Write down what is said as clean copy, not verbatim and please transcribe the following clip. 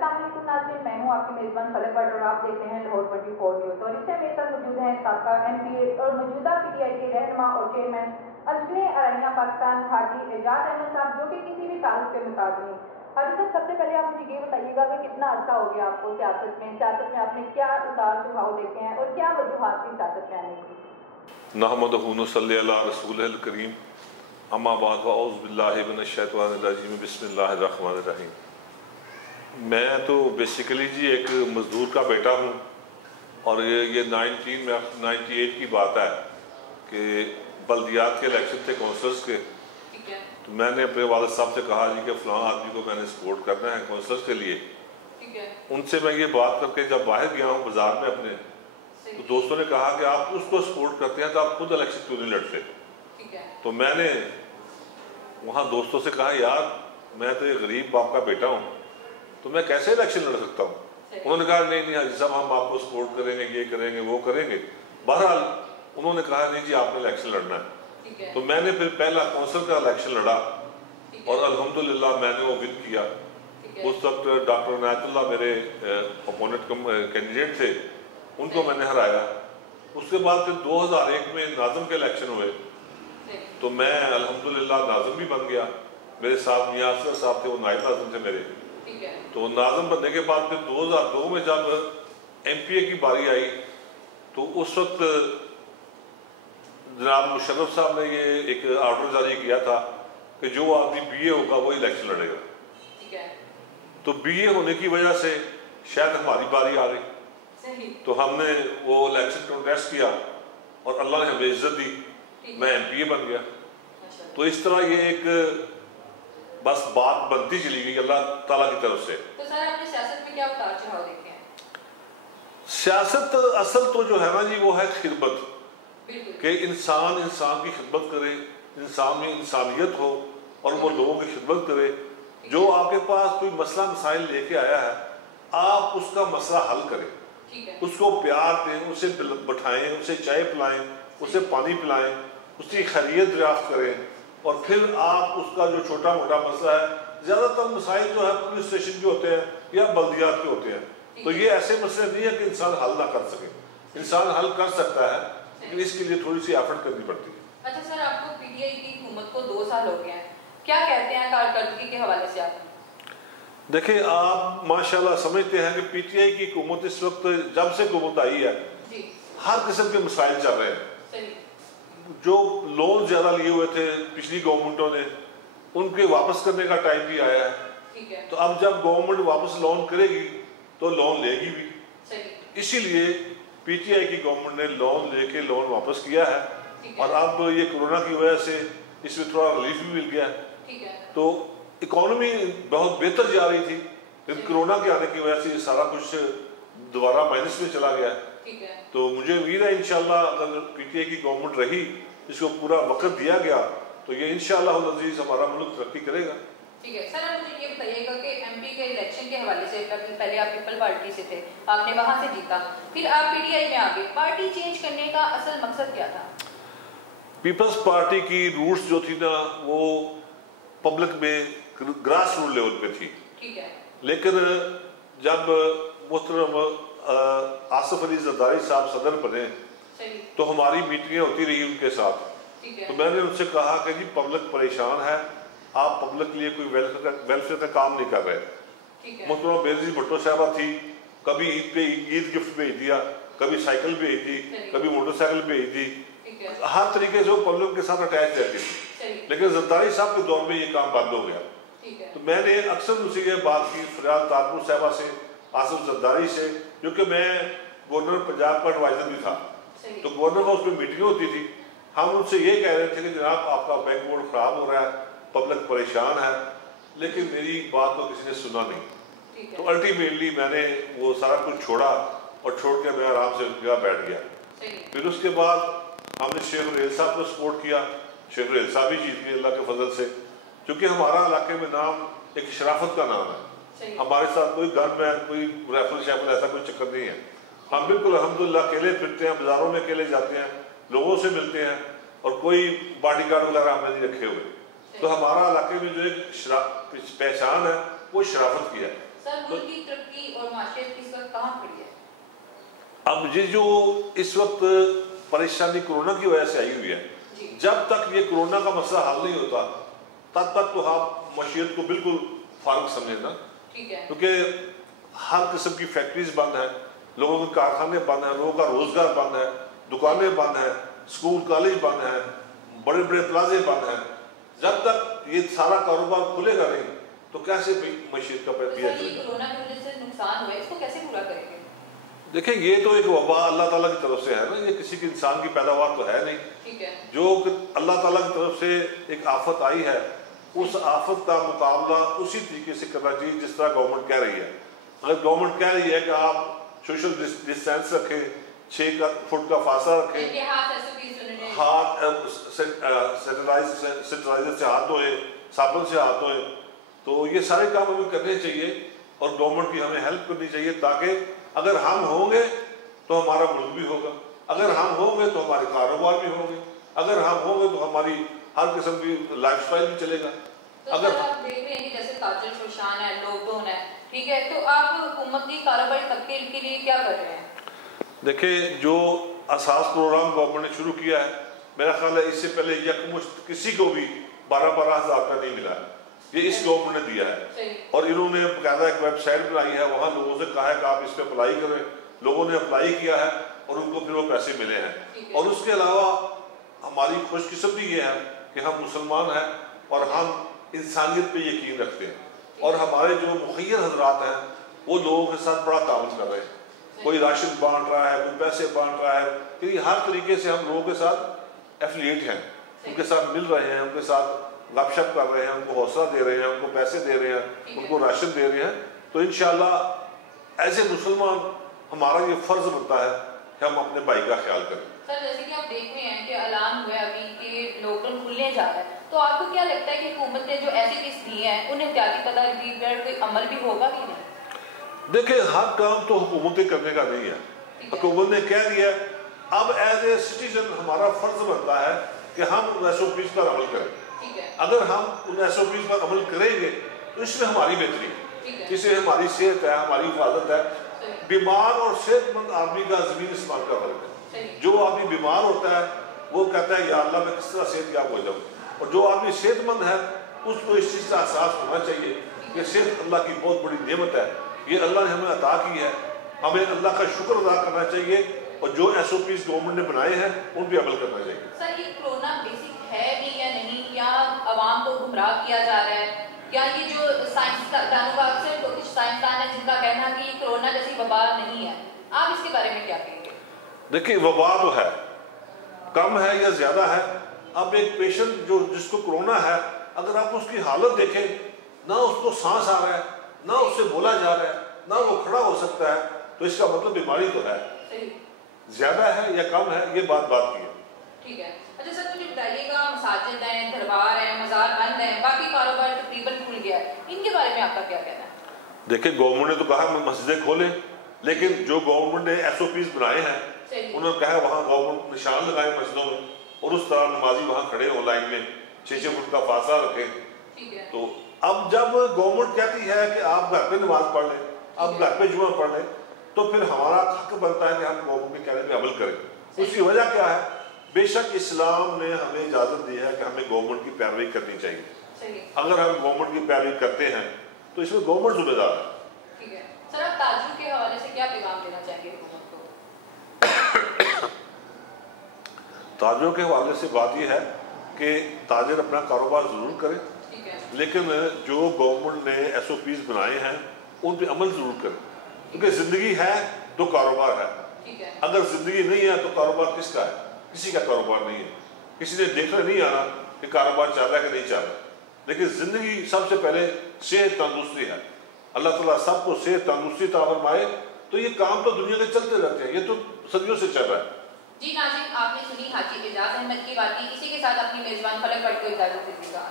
السلام علیکم ناظرین، میں ہوں آپ کی میزبان فلک بٹ اور آپ دیکھ رہے ہیں لاہور 24 نیوز۔ اور اس سے میرے ساتھ موجود ہیں سابقہ MPA اور موجودہ PTI کے رہنما اور چیئرمین الجنہ ارائیہ پاکستان حاجی اعجاز احمد صاحب، جو کہ کسی بھی تعلق کے محتاج نہیں۔ حاجی صاحب، سب سے پہلے آپ مجھے یہ بتائیے گا کہ کتنا عرصہ ہو گیا آپ کو سیاست میں آپ نے کیا اتار چڑھاؤ دیکھے ہیں اور کیا وجوہات تھی سیاست میں آنے کی؟ نحمدہ ونصلی علی رسولہ الکریم، اما بعد فاعوذ باللہ من الشیطان الرجیم، بسم اللہ الرحمن الرحیم۔ میں تو بیسیکلی جی ایک مزدور کا بیٹا ہوں، اور یہ 1998 کی بات ہے کہ بلدیات کے الیکشن تھے کونسلرز کے، تو میں نے اپنے والد صاحب سے کہا جی کہ فلاں آدمی کو میں نے سپورٹ کرنا ہے کونسلرز کے لیے۔ ان سے میں یہ بات کر کے جب باہر گیا ہوں بازار میں اپنے، تو دوستوں نے کہا کہ آپ اس کو سپورٹ کرتے ہیں تو آپ خود الیکشن کیوں نہیں لڑتے؟ تو میں نے وہاں دوستوں سے کہا یار میں تو ایک غریب باپ کا بیٹا ہوں، تو میں کیسے الیکشن لڑ سکتا ہوں؟ انہوں نے کہا نہیں حاجی صاحب ہم آپ کو سپورٹ کریں گے، یہ کریں گے وہ کریں گے۔ بہرحال انہوں نے کہا نہیں جی آپ نے الیکشن لڑنا ہے، تو میں نے پھر پہلا کونسل کا الیکشن لڑا اور الحمدللہ میں نے وہ ون کیا۔ اس وقت ڈاکٹر عنایت اللہ میرے اپوننٹ کینڈیڈیٹ تھے، ان کو میں نے ہرایا۔ اس کے بعد پھر 2001 میں ناظم کے الیکشن ہوئے، تو میں الحمدللہ ناظم بھی بن گیا۔ میرے ساتھ میاں اصغر صاحب تھے، وہ نائب ناظم تھے میرے۔ تو ناظم بننے کے بعد پھر 2002 میں جب MPA کی باری آئی، تو اس وقت جناب مشرف صاحب نے یہ ایک آرڈر جاری کیا تھا کہ جو آدمی BA ہوگا وہ الیکشن لڑے گا۔ تو BA ہونے کی وجہ سے شاید ہماری باری آ گئی، تو ہم نے وہ الیکشن کنٹیسٹ کیا اور اللہ نے ہمیں عزت دی، میں MPA بن گیا۔ تو اس طرح یہ ایک بس بات بنتی چلی گئی اللہ تعالیٰ کی طرف سے۔ تو سر آپ نے سیاست میں کیا اتار چڑھاؤ دیکھے ہیں؟ سیاست اصل تو جو ہے نا جی وہ ہے خدمت، کہ انسان کی خدمت کرے، انسان میں انسانیت ہو اور وہ لوگوں کی خدمت کرے۔ جو آپ کے پاس کوئی مسئلہ مسائل لے کے آیا ہے، آپ اس کا مسئلہ حل کریں، اس کو پیار دیں، اسے بٹھائیں، اسے چائے پلائیں، اسے پانی پلائیں، اس کی خیریت دریافت کریں، اور پھر آپ اس کا جو چھوٹا موٹا مسئلہ ہے، زیادہ تر مسائل جو ہے پولیس اسٹیشن کے ہوتے ہیں یا بلدیات کے ہوتے ہیں، تو یہ ایسے مسئلے نہیں ہے کہ انسان حل نہ کر سکے، انسان حل کر سکتا ہے، لیکن اس کے لیے تھوڑی سی ایفرٹ کرنی پڑتی ہے۔ اچھا سر، آپ کو PTI کی حکومت کو 2 سال ہو گئے ہیں، کیا کہتے ہیں کارکردگی کے حوالے سے آپ؟ دیکھیں آپ ماشاءاللہ سمجھتے ہیں کہ PTI کی حکومت اس وقت جب سے حکومت آئی ہے ہر قسم کے مسائل چل رہے ہیں۔ جو لون زیادہ لیے ہوئے تھے پچھلی گورنمنٹوں نے، ان کے واپس کرنے کا ٹائم بھی آیا ہے، تو اب جب گورنمنٹ واپس لون کرے گی تو لون لے گی بھی، اسی لیے PTI کی گورنمنٹ نے لون لے کے لون واپس کیا ہے، اور اب یہ کورونا کی وجہ سے اس میں تھوڑا ریلیف بھی مل گیا ہے، تو اکانومی بہت بہتر جا رہی تھی، لیکن کورونا کے آنے کی وجہ سے یہ سارا کچھ دوبارہ مائنس میں چلا گیا ہے۔ تو مجھے امید ہے انشاءاللہ اگر PTI کی گورنمنٹ رہی، اس کو پورا وقت دیا گیا، تو یہ انشاءاللہ العزیز ہمارا ملک ترقی کرے گا۔ ٹھیک ہے سر، آپ مجھے یہ بتائیے گا کہ MP کے الیکشن کے حوالے سے پہلے آپ پیپل پارٹی سے تھے، آپ نے وہاں سے جیتا، پھر آپ PTI میں آگے، پارٹی چینج کرنے کا اصل مقصد کیا تھا؟ پیپلز پارٹی کی روٹس جو تھی نا وہ پبلک میں گراس روٹ لیول پہ تھی، لیکن جب محترم آصف علی زرداری صاحب صدر بنے تو ہماری میٹنگیں ہوتی رہی ان کے ساتھ، تو میں نے ان سے کہا کہ جی پبلک پریشان ہے، آپ پبلک کے لیے کوئی ویلفیئر کا کام نہیں کر رہے۔ محترم بینظیر بھٹو صاحبہ تھی، کبھی عید پہ عید گفٹ بھیج دیا، کبھی سائیکل بھیج دی، کبھی موٹر سائیکل بھیج دی، ہر طریقے سے وہ پبلک کے ساتھ اٹیچ رہتی تھی، لیکن زرداری صاحب کے دور میں یہ کام بند ہو گیا۔ تو میں نے اکثر ان سے یہ بات کی، فریاد تارپور صاحبہ سے، آصف زرداری سے، کیونکہ میں گورنر پنجاب کا ایڈوائزر بھی تھا، تو گورنر ہاؤس میں میٹنگ ہوتی تھی، ہم ان سے یہ کہہ رہے تھے کہ جناب آپ کا بیک بورڈ خراب ہو رہا ہے، پبلک پریشان ہے، لیکن میری بات کو کسی نے سنا نہیں، تو الٹیمیٹلی میں نے وہ سارا کچھ چھوڑا اور چھوڑ کے میں آرام سے جگہ بیٹھ گیا۔ پھر اس کے بعد ہم نے شیخ ریل صاحب کو سپورٹ کیا، شیخ ریل صاحب ہی جیت گئے اللہ کے فضل سے، کیونکہ ہمارا علاقے میں نام ایک شرافت کا نام ہے، ہمارے ساتھ کوئی گن مین، کوئی ریفل شیفل ایسا کوئی چکر نہیں ہے، ہم بالکل الحمدللہ اکیلے پھرتے ہیں، بازاروں میں اکیلے جاتے ہیں، لوگوں سے ملتے ہیں، اور کوئی باڈی گارڈ وغیرہ ہم نے نہیں رکھے ہوئے، تو ہمارا علاقے میں جو ایک پہچان ہے وہ شرافت کی ہے۔ سر ملک کی اب یہ جو اس وقت پریشانی کورونا کی وجہ سے آئی ہوئی ہے، جب تک یہ کورونا کا مسئلہ حل نہیں ہوتا تب تک تو آپ معیشت کو بالکل فارغ سمجھیں نا، کیونکہ ہر قسم کی فیکٹریز بند ہیں، لوگوں کے کارخانے بند ہیں، لوگوں کا روزگار بند ہے، دکانیں بند ہیں، اسکول کالج بند ہیں، بڑے بڑے پلازے بند ہیں. جب تک یہ سارا کاروبار کھلے گا نہیں تو کیسے معیشت کا پیا چلے گا؟ کورونا کی وجہ سے نقصان ہوا ہے، اس کو کیسے پورا کریں گے؟ دیکھیں یہ تو ایک وبا اللہ تعالیٰ کی طرف سے ہے نا، یہ کسی کے انسان کی پیداوار تو ہے نہیں. جو اللہ تعالیٰ کی طرف سے ایک آفت آئی ہے اس آفت کا مقابلہ اسی طریقے سے کرنا چاہیے جس طرح گورنمنٹ کہہ رہی ہے. اگر گورنمنٹ کہہ رہی ہے کہ آپ سوشل ڈسٹینس رکھیں، 6 فٹ کا فاصلہ رکھیں، ہاتھ سینیٹائزر سے ہاتھ دھوئیں، صابن سے ہاتھ دھوئیں، تو یہ سارے کام ہمیں کرنے چاہیے اور گورنمنٹ کی ہمیں ہیلپ کرنی چاہیے، تاکہ اگر ہم ہوں گے تو ہمارا ملک بھی ہوگا، اگر ہم ہوں گے تو ہمارے کاروبار بھی ہوں گے، اگر ہم ہوں گے تو ہماری ہر قسم کی لائف سٹائل بھی چلے گا. اگر آپ دیکھ رہے ہیں کہ جیسے تاجر شوشان ہے، لاک ڈاؤن ہے، ٹھیک ہے، تو آپ حکومت کی کاروباری طبقے کے لیے کیا کر رہے ہیں؟ دیکھیں جو اساس پروگرام گورنمنٹ نے شروع کیا ہے، میرا خیال ہے اس سے پہلے یکمشت کسی کو بھی 12-12 ہزار کا نہیں ملا ہے، یہ اس گورنمنٹ نے دیا ہے. اور انہوں نے باقاعدہ ایک ویب سائٹ بنائی ہے، وہاں لوگوں سے کہا ہے کہ آپ اس پہ اپلائی کریں. لوگوں نے اپلائی کیا ہے اور ان کو پھر وہ پیسے ملے ہیں. اور اس کے علاوہ ہماری خوش قسمتی یہ ہے کہ ہم مسلمان ہیں اور ہم انسانیت پہ یقین رکھتے ہیں، اور ہمارے جو مخیر حضرات ہیں وہ لوگوں کے ساتھ بڑا تعاون کر رہے ہیں. کوئی راشن بانٹ رہا ہے، کوئی پیسے بانٹ رہا ہے، کہ ہر طریقے سے ہم لوگوں کے ساتھ ایفیلیٹ ہیں، ان کے ساتھ مل رہے ہیں، ان کے ساتھ گپ شپ کر رہے ہیں، ان کو حوصلہ دے رہے ہیں، ان کو پیسے دے رہے ہیں، ان کو راشن دے رہے ہیں. تو انشاءاللہ ایسے مسلمان ہمارا یہ فرض بنتا ہے کہ ہم اپنے بھائی کا خیال کریں. سر جیسے کہ آپ دیکھ رہے ہیں کہ اعلان ہوا ہے ابھی کہ لاک ڈاؤن کھلنے جا رہا ہے، تو آپ کو کیا لگتا ہے کہ حکومت نے جو ایسی چیز دی ہیں ان احتیاطی تدابیر پر کوئی عمل بھی ہوگا کہ نہیں؟ دیکھیں ہر کام تو حکومتیں کرنے کا نہیں ہے. حکومت نے کہہ دیا اب ایز اے سٹیزن ہمارا فرض بنتا ہے کہ ہم ان SOPs پر عمل کریں. اگر ہم ان SOPs پر عمل کریں گے تو اس میں ہماری بہتری ہے، اس میں ہماری صحت ہے، ہماری حفاظت ہے. بیمار اور صحت مند آدمی کا زمین استعمال کا فرق ہے. جو آدمی بیمار ہوتا ہے وہ کہتا ہے یا اللہ میں کس طرح صحت یاب ہو جاؤں، اور جو آدمی صحت مند ہے اس کو اس چیز کا احساس ہونا چاہیے کہ صحت اللہ کی بہت بڑی نعمت ہے، یہ اللہ نے ہمیں عطا کی ہے، ہمیں اللہ کا شکر ادا کرنا چاہیے اور جو SOPs گورنمنٹ نے بنائے ہیں ان پہ عمل کرنا چاہیے. سر یہ کورونا بیسک ہے بھی یا نہیں، یا عوام کو گمراہ کیا جا رہا ہے، یا یہ جو سائنسدانوں کا اکثر کچھ سائنسدان ہیں جن کا کہنا ہے کہ یہ کورونا جیسی وبا نہیں ہے، آپ اس کے بارے میں کیا کہیں گے؟ دیکھیں وبا تو ہے، کم ہے یا زیادہ ہے. اب ایک پیشنٹ جو جس کو کورونا ہے، اگر آپ اس کی حالت دیکھیں، نہ اس کو سانس آ رہا ہے، نہ اس سے بولا جا رہا ہے، نہ وہ کھڑا ہو سکتا ہے، تو اس کا مطلب بیماری تو ہے. زیادہ ہے یا کم ہے یہ بات کی ہے. ٹھیک ہے. اچھا سر مجھے بتائیے گا، مساجد ہیں، دربار ہیں، مزار بند ہیں، باقی کاروبار تقریباً کھل گیا ہے، ان کے بارے میں آپ کا کیا کہنا ہے؟ دیکھیں گورنمنٹ نے تو کہا مسجدیں کھولیں، لیکن جو گورنمنٹ نے SOPs بنائے ہیں انہوں نے کہا وہاں گورنمنٹ نشان لگائے مسجدوں میں، اور اس طرح نمازی وہاں کھڑے ہوں لائن میں، 6 فٹ کا فاصلہ رکھیں. تو اب جب گورنمنٹ کہتی ہے کہ آپ گھر پہ نماز پڑھ لیں، آپ گھر پہ جمعہ پڑھ لیں، تو پھر ہمارا حق بنتا ہے کہ ہم گورنمنٹ کے کہنے پہ عمل کریں. اس کی وجہ کیا ہے؟ بے شک اسلام نے ہمیں اجازت دی ہے کہ ہمیں گورنمنٹ کی پیروی کرنی چاہیے. اگر ہم گورنمنٹ کی پیروی کرتے ہیں تو اس میں گورنمنٹ ذمہ دار ہے. ٹھیک ہے. سر آپ تاجروں کے حوالے سے کیا پیغام دینا چاہیں گے حکومت کو؟ تاجروں کے حوالے سے بات یہ ہے کہ تاجر اپنا کاروبار ضرور کریں، لیکن جو گورنمنٹ نے SOPs بنائے ہیں ان پہ عمل ضرور کریں، کیونکہ زندگی ہے تو کاروبار ہے. اگر زندگی نہیں ہے تو کاروبار کس کا ہے؟ کسی کا کاروبار نہیں ہے. کسی نے دیکھنے نہیں آنا کہ کاروبار چل رہا ہے کہ نہیں چل رہا. لیکن زندگی سب سے پہلے صحت تندرستی ہے. اللہ تعالیٰ سب کو صحت تندرستی عطا فرمائے، تو یہ کام تو دنیا کے چلتے رہتے ہیں، یہ تو صدیوں سے چل رہا ہے. جی ناظرین، آپ نے سنی حاجی اعجاز احمد کی باتیں. اسی کے ساتھ اپنی میزبان فلک بٹ کو اجازت دیجیے گا.